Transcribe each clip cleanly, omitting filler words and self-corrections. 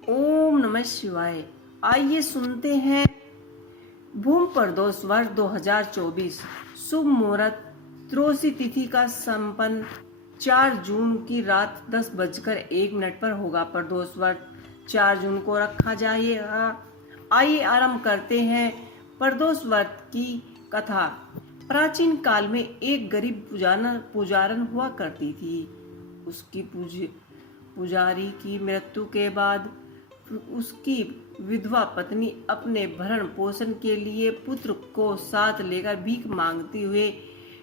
ओम नमः शिवाय। आइए सुनते हैं भूम प्रदोष वर्ष 2024 शुभ मुहूर्त त्रोसी तिथि का संपन्न 4 जून की रात 10:01 पर होगा। प्रदोष व्रत 4 जून को रखा जाएगा। आइए आरंभ करते हैं प्रदोष व्रत की कथा। प्राचीन काल में एक गरीब पुजारन हुआ करती थी। उसकी पुजारी की मृत्यु के बाद उसकी विधवा पत्नी अपने भरण पोषण के लिए पुत्र को साथ लेकर भीख मांगते हुए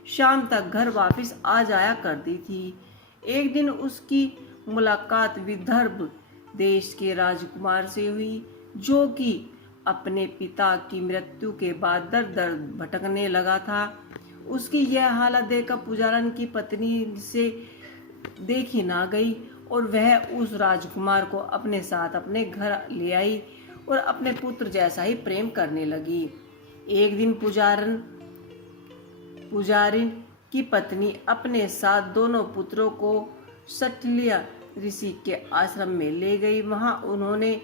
शाम तक घर वापस आ जाया करती थी। एक दिन उसकी मुलाकात विदर्भ देश के राजकुमार से हुई, जो कि अपने पिता की मृत्यु के बाद दर दर भटकने लगा था। उसकी यह हालत देखकर पुजारन की पत्नी से देखी ना गई और वह उस राजकुमार को अपने साथ अपने घर ले आई और अपने पुत्र जैसा ही प्रेम करने लगी। एक दिन पुजारिन की पत्नी अपने साथ दोनों पुत्रों को सठलिया ऋषि के आश्रम में ले गई। वहां उन्होंने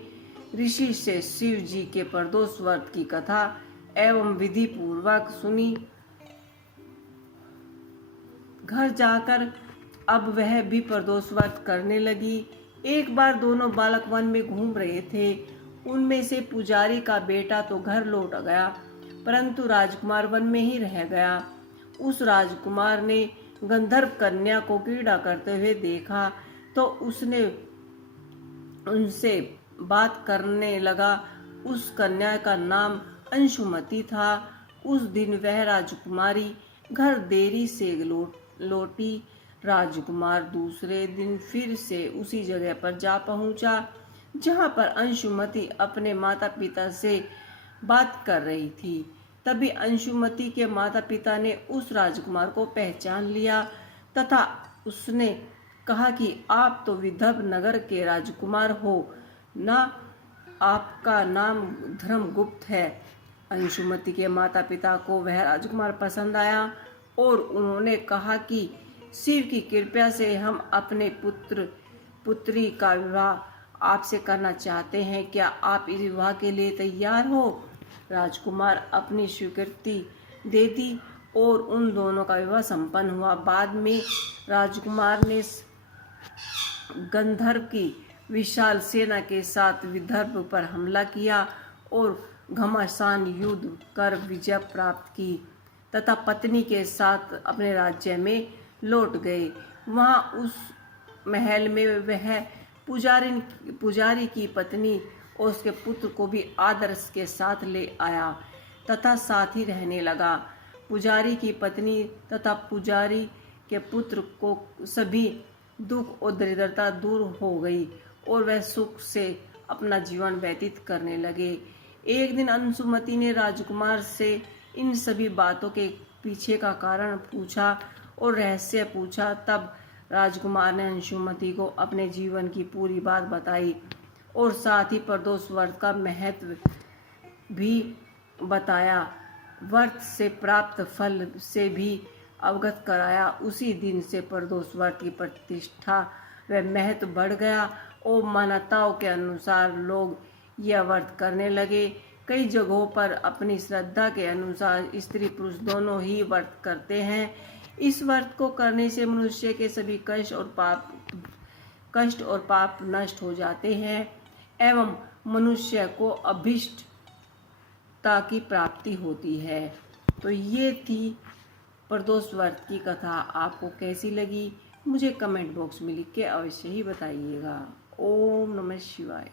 ऋषि से शिव जी के प्रदोष व्रत की कथा एवं विधि पूर्वक सुनी। घर जाकर अब वह भी प्रदोष व्रत करने लगी। एक बार दोनों बालक वन में घूम रहे थे। उनमें से पुजारी का बेटा तो घर लौट गया, परंतु राजकुमार वन में ही रह गया। उस राजकुमार ने गंधर्व कन्या को क्रीड़ा करते हुए देखा तो उसने उनसे बात करने लगा। उस कन्या का नाम अंशुमती था। उस दिन वह राजकुमारी घर देरी से लौटी। राजकुमार दूसरे दिन फिर से उसी जगह पर जा पहुंचा जहां पर अंशुमती अपने माता पिता से बात कर रही थी। तभी अंशुमती के माता पिता ने उस राजकुमार को पहचान लिया तथा उसने कहा कि आप तो विदर्भ नगर के राजकुमार हो ना, आपका नाम धर्मगुप्त है। अंशुमती के माता पिता को वह राजकुमार पसंद आया और उन्होंने कहा कि शिव की कृपा से हम अपने पुत्री का विवाह आपसे करना चाहते हैं। क्या आप इस विवाह के लिए तैयार हो? राजकुमार अपनी स्वीकृति दे दी और उन दोनों का विवाह संपन्न हुआ। बाद में राजकुमार ने गंधर्व की विशाल सेना के साथ विदर्भ पर हमला किया और घमासान युद्ध कर विजय प्राप्त की तथा पत्नी के साथ अपने राज्य में लौट गए। वहां उस महल में वह पुजारी की पत्नी और उसके पुत्र को भी आदर के साथ ले आया तथा साथ ही रहने लगा। पुजारी की पत्नी तथा पुजारी के पुत्र को सभी दुख और दरिद्रता दूर हो गई और वह सुख से अपना जीवन व्यतीत करने लगे। एक दिन अंशुमती ने राजकुमार से इन सभी बातों के पीछे का कारण पूछा और रहस्य पूछा। तब राजकुमार ने अंशुमती को अपने जीवन की पूरी बात बताई और साथ ही प्रदोष व्रत का महत्व भी बताया। व्रत से प्राप्त फल से भी अवगत कराया। उसी दिन से प्रदोष व्रत की प्रतिष्ठा व महत्व बढ़ गया और मान्यताओं के अनुसार लोग यह व्रत करने लगे। कई जगहों पर अपनी श्रद्धा के अनुसार स्त्री पुरुष दोनों ही व्रत करते हैं। इस व्रत को करने से मनुष्य के सभी कष्ट और पाप नष्ट हो जाते हैं एवं मनुष्य को अभीष्टता की प्राप्ति होती है। तो ये थी प्रदोष व्रत की कथा। आपको कैसी लगी मुझे कमेंट बॉक्स में लिख के अवश्य ही बताइएगा। ओम नमः शिवाय।